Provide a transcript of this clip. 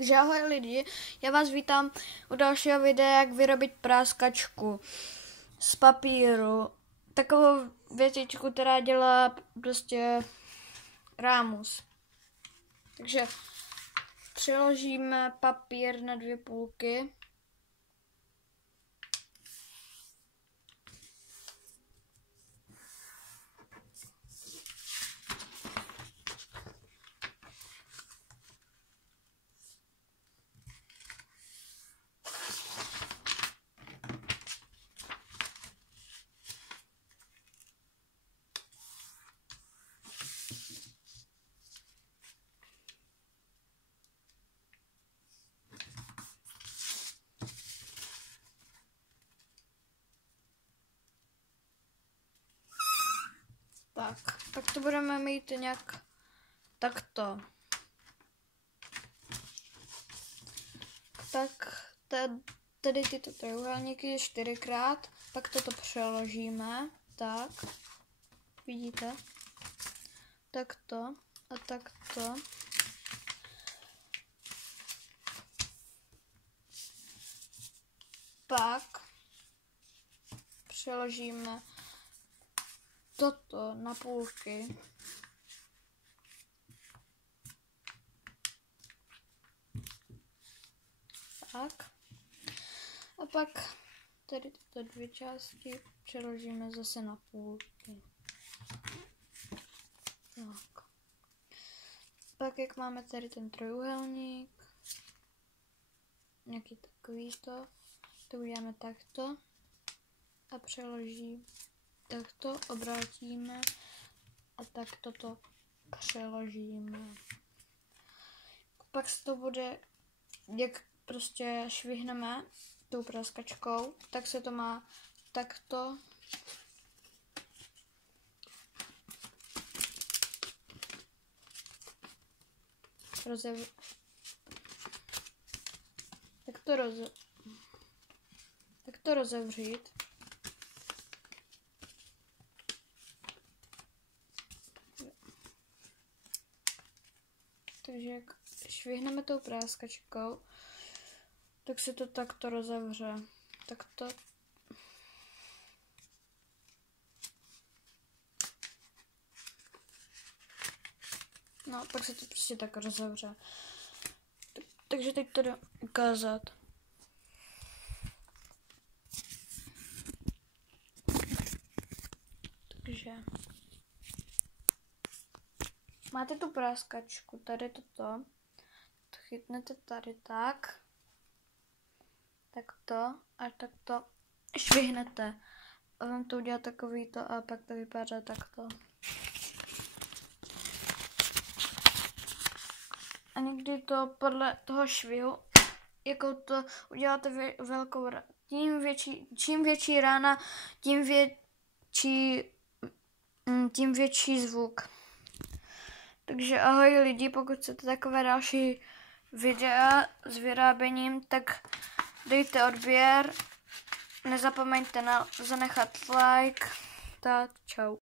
Takže ahoj lidi, já vás vítám u dalšího videa, jak vyrobit práskačku z papíru. Takovou věcičku, která dělá prostě rámus. Takže přiložíme papír na 2 půlky. Tak to budeme mít nějak takto. Tak tady tyto trojúhelníky 4krát, pak toto přeložíme, tak, vidíte, takto a takto. Pak přeložíme toto na půlky. Tak. A pak tady tyto 2 části přeložíme zase na půlky. Tak. Pak jak máme tady ten trojúhelník, nějaký takový to uděláme takto a přeložíme. Takto obrátíme a tak toto přeložíme. Pak se to bude, jak prostě švihneme tou praskačkou, tak se to má takto rozevřít. Takže jak švihneme tou práskačkou, tak se to takto rozevře. Takto. No, pak se to prostě tak rozevře. Takže teď to jdu ukázat. Takže máte tu práskačku, tady toto, to chytnete tady tak, takto a takto švihnete. A vám to udělá takovýto a pak to vypadá takto. A někdy to podle toho švihu, jako to uděláte velkou, čím větší rána, tím větší zvuk. Takže ahoj lidi, pokud chcete takové další videa s vyráběním, tak dejte odběr, nezapomeňte zanechat like, tak čau.